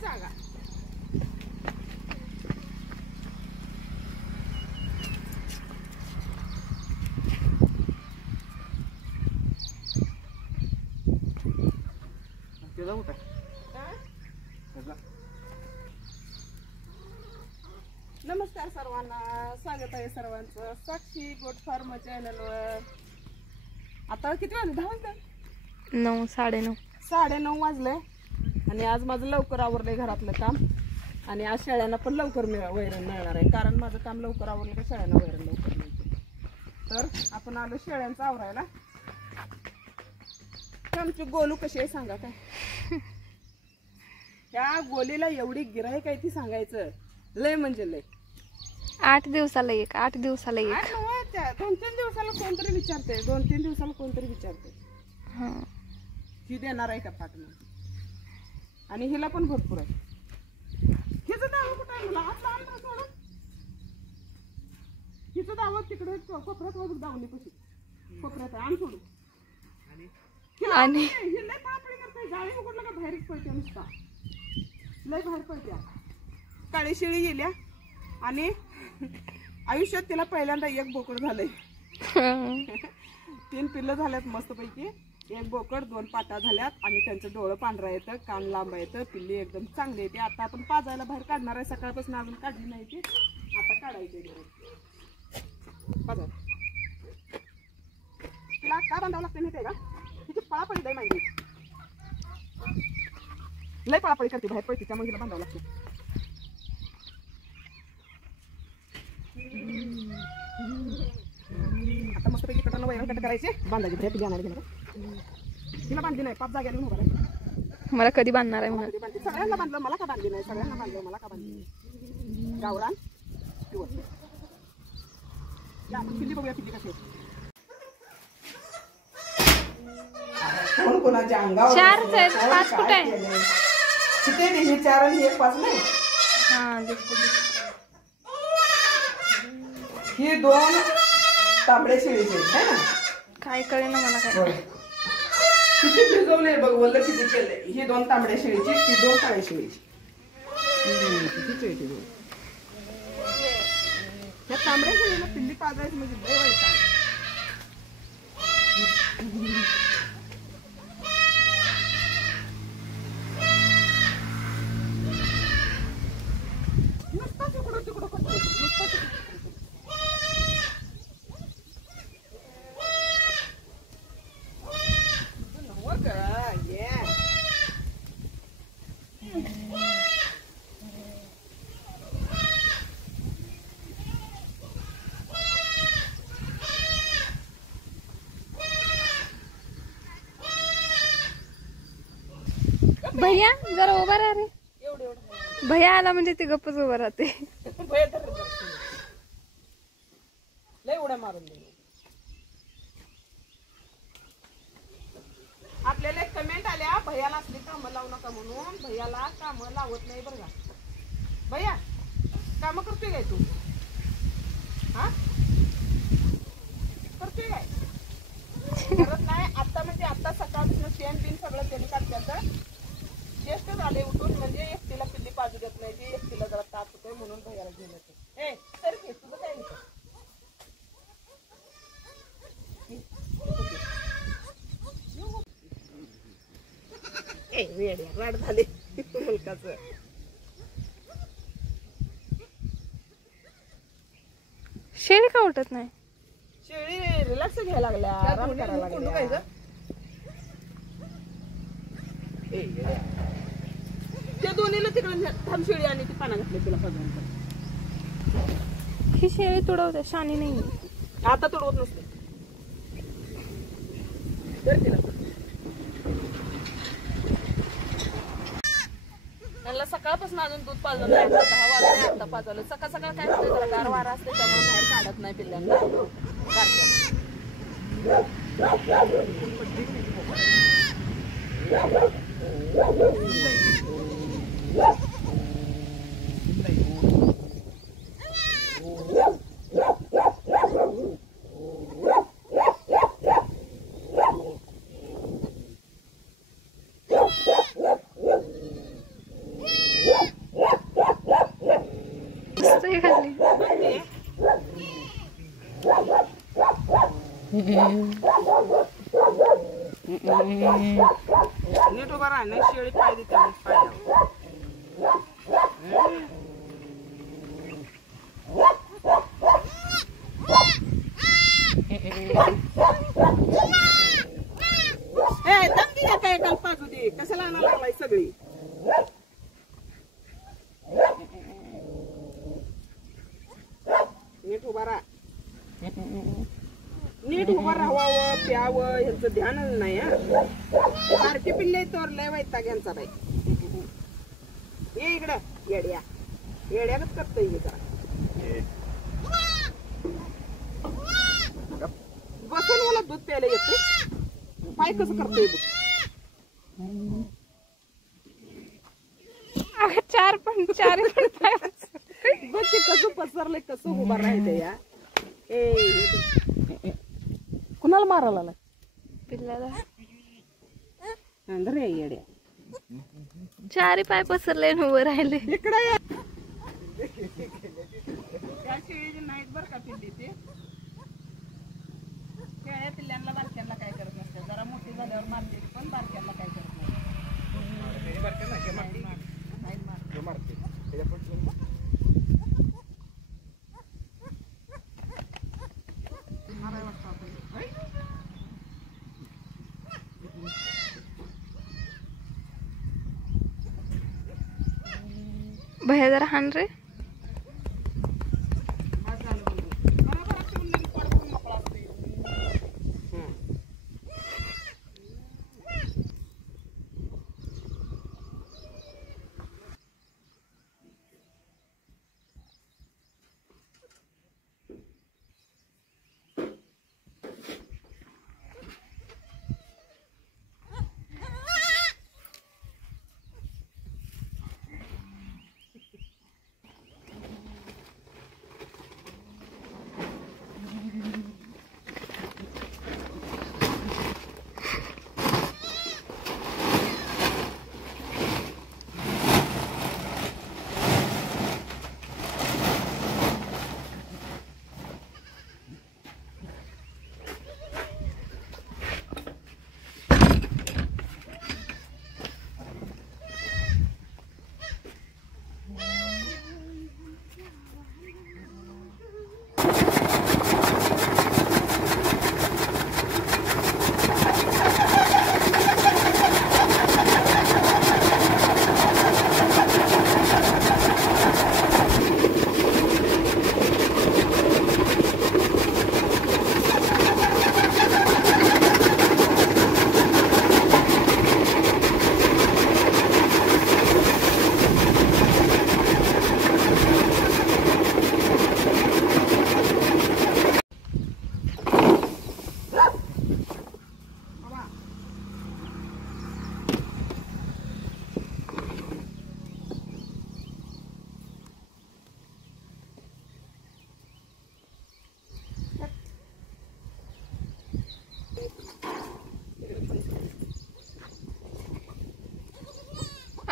जागा. नमस्कार सर्वांना, स्वागत आहे सर्वांचं साक्षी गोट फार्म चॅनलवर. आता किती वाजले? 10 वाजले? 9, 9:30. 9:30 वाजले आणि आज माझं लवकर आवरलंय घरातलं काम. आणि आज शेळ्यांना पण लवकर वैरण मिळणार आहे, कारण माझं काम लवकर आवरलं का शेळ्यांना वैरण लवकर मिळते. तर आपण आलो शेळ्यांचं आवरायला. आमची गोलू कशी आहे सांगा काय? त्या गोलीला एवढी गिराईक आहे ती सांगायचं लय म्हणजे लय. 8 दिवसाला एक 8 दिवसाला एक 2-3 दिवसाला कोणतरी विचारते, 2-3 दिवसाला कोणतरी विचारते ही देणार आहे का पाठ म्हणून. आणि हिला पण भरपूर आहे. हिचं दावं कुठं आहे? मला हात लावून सोडून हिचं दावं तिकडे कोपऱ्यात दावणी पशी कोपऱ्यात आण सोडून. आणि ही लय पापडी करते. जाळी उघडलं का बाहेरच पडते नुसता. लय बाहेर पडत्या. काळी शेळी गेल्या आणि आयुष्यात तिला पहिल्यांदा एक बोकड झालंय. 3 पिल्लं झाल्यात मस्तपैकी. 1 बोकड, 2 पाटा झाल्यात आणि त्यांचं डोळं पांढरा येतं, कान लांब येतं, पिल्ली एकदम चांगली येते. आता आपण पाजायला बाहेर काढणार आहे. सकाळपासून अजून काढली नाही ती, आता काढायची पाजा. तिला का बांधावं लागतं माहिती आहे का? तिची पळापळी लय माहिती, लय पळापळी करते, बाहेर पडते, त्यामुळे तिला बांधावं लागतं. आता मस्तपैकी कटानं वैरण कट करायचे, बांधायची. भैया पिल्ली आणायला गेलं तिला बांधली नाही, 5 जाग्याने उभा राहिली. मला कधी बांधणार आहे म्हणून सगळ्यांना बांधलं, मला का बांधली नाही? सगळ्यांना बांधलं, मला का बांधली नाही? गावरान पिल्ली बघूया पिल्ली कशी आहे. कोण कोणाच्या अंगावर 4 आहेत, 5 कुठे आहे? किती ही 4 आणि 1 5 नाही. हा दिसतो. ही 2 तांबडे शेळीचे आहे ना. काय कळेना मला काय. किती भिजवले बघ, वल्ल किती केले. ही 2 तांबड्या शेळीची, ती 2 काळ्या शेळीची. त्या तांबड्या शेळीला पिल्ली पाजायची म्हणजे लय वाईट आहे. नुसता तिकडं तिकडं करतो, नुसता तिकडं. भैया जरा उभा राहा रे. भैया आला म्हणजे ती गप्पच उभा राहते. लय उड्या मारून दे. आपल्याला एक कमेंट आल्या, भैयाला असली कामं लावू नका म्हणून. भैयाला कामं लावत नाही बरं का. भैया कामं करतोय काय तू? हा करतोय काय? करत नाही. आता म्हणजे आता सकाळपासून शेण बिन सगळं त्यांनी काढत्याचं. ज्येष्ठ झाले उठून, म्हणजे एकटीला पिल्ली पाजू देत नाही. ती एकटीला जरा ताप होतोय म्हणून भैयाला घेऊन येतो. ए सर घे, तुझं काय नाही. राड झाले मुलकाचं. शेळी का उठत नाही? शेळी रिलॅक्स घ्यायला लागल्या, आराम करायला लागल्या. त्या दोन्हीला तिकडे थांब शेळी आणि ती पाना घातली तिला पगार. ही शेळी तुडवते, शानी नाही. आता तुडवत नसते. त्यांना सकाळपासून अजून दूध पाजलं नाही. 10 वाजले आता पाजवलं. सकाळ सकाळ काय होतं, जरा गार वारा असते त्यामुळे बाहेर काढत नाही पिल्ल्यांना. नीट उभा राहा नाही शेळी पाय देते मग पायावर. दमकी घेता एकाला पाजू दे कशाला आणायला लागलाय सगळी. नीट उभा राहा. नीट उभा राहावं प्यावं ह्यांचं ध्यानच नाही. हा बारके पिल्ले तर लय वैताग यांचा बाई. ये इकडं येड्या येड्याच करतोय मी जरा. बसून मला दूध प्यायला येते. पाय कसं करतोय दूध. चार पण पाय बघ ते कसं पसरलंय कसं उभा राहायचं या. कुणाला मारायला लागला पिल्लाला. रे येड्या चारी पाय पसरले उभं राहिले. इकडे त्या शेळीची नाहीत बरं का पिल्ली ते. शेळ्या पिल्ल्यांना बारक्यांना काय करत नसते. जरा मोठी झाल्यावर मारते पण बारक्यांना काय करत नाही. भैया जरा हान रे.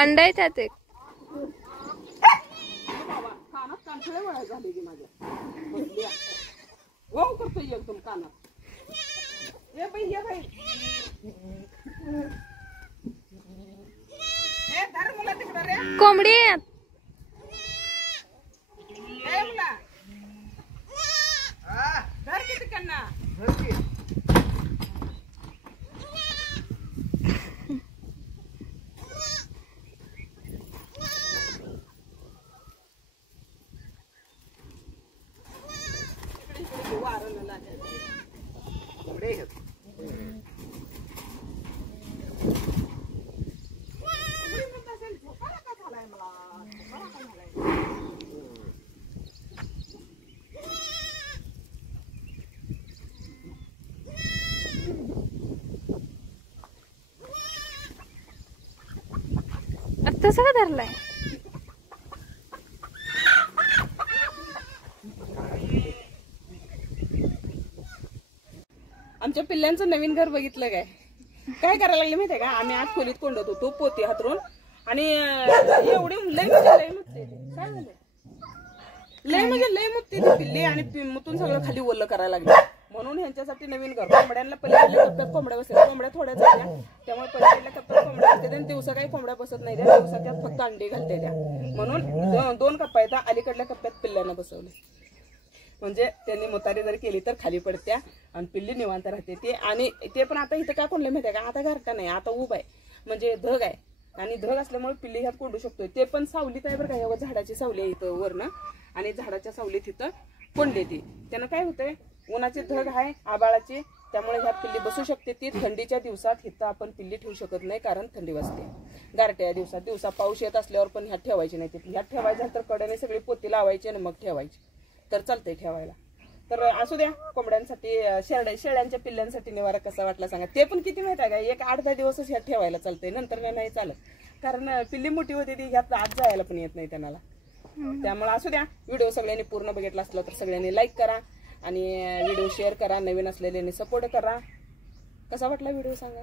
अंडा आहे त्यात एक. कानात कानफळे वळा झाले की माझ्या. हो करतोय एकदम कानात. ए बाई ये बाई. ए धर मुला तिकडं रे. कोंबडी आहे. ए मुला धर की तिकडनं. तसं का धरलाय. आमच्या पिल्ल्यांचं नवीन घर बघितलं काय करायला लागले माहितीये का. आम्ही आज खोलीत कोंडत होतो पोती हातरून आणि एवढे लय म्हणजे लय मुतते. काय झालं लय म्हणजे लय मुतते ती पिल्ली आणि मुतून सगळं खाली ओलं करायला लागले. म्हणून ह्यांच्यासाठी नवीन घर. कोंबड्यांना पलीकडल्या कप्प्यात कोंबड्या बसतात. कोंबड्या थोड्याच होत्या, त्यामुळे पलीकडल्या कप्प्यात कोंबड्या बसतात आणि दिवसा काही कोंबड्या बसत नाही त्या. दिवसा त्यात फक्त अंडी घालते त्या. म्हणून 2 कप्पा आहेत. अलीकडल्या कप्प्यात पिल्लांना बसवले. म्हणजे त्यांनी मुतारी जर केली तर खाली पडत्या आणि पिल्ली निवांत राहते ते. आणि ते पण आता इथं काय कोंडले माहिती आहे का, आता घरटा नाही, आता उभ आहे, म्हणजे धग आहे. आणि धग असल्यामुळे पिल्ली ह्यात कोंडू शकतोय. ते पण सावलीत आहे बरं का, एवढं झाडाची सावली आहे इथं वरनं, आणि झाडाच्या सावलीत इथं कोंडले ती. त्यानं काय होतंय, उन्हाची धग आहे आबाळाची, त्यामुळे ह्यात पिल्ली बसू शकते. ती थंडीच्या दिवसात इथं आपण पिल्ली ठेवू शकत नाही, कारण थंडी वाजते. गारट्या दिवसा पाऊस येत असल्यावर पण ह्यात ठेवायची नाही. ह्यात ठेवायचं तर कडेने सगळी पोती लावायची आणि मग ठेवायची, तर चालतंय ठेवायला. तर असू द्या. कोंबड्यांसाठी शेळ्यांच्या पिल्ल्यांसाठी निवारा कसा वाटला सांगा. ते पण किती माहिती आहे का, एक 8-10 दिवसच ह्यात ठेवायला चालतंय, नंतर नाही चालत. कारण पिल्ली मोठी होती ती, ह्यात आत जायला पण येत नाही त्यांना. त्यामुळे असू द्या. व्हिडिओ सगळ्यांनी पूर्ण बघितला असला तर सगळ्यांनी लाईक करा आणि व्हिडिओ शेअर करा. नवीन असलेल्यांनी सपोर्ट करा. कसा वाटला व्हिडिओ सांगा.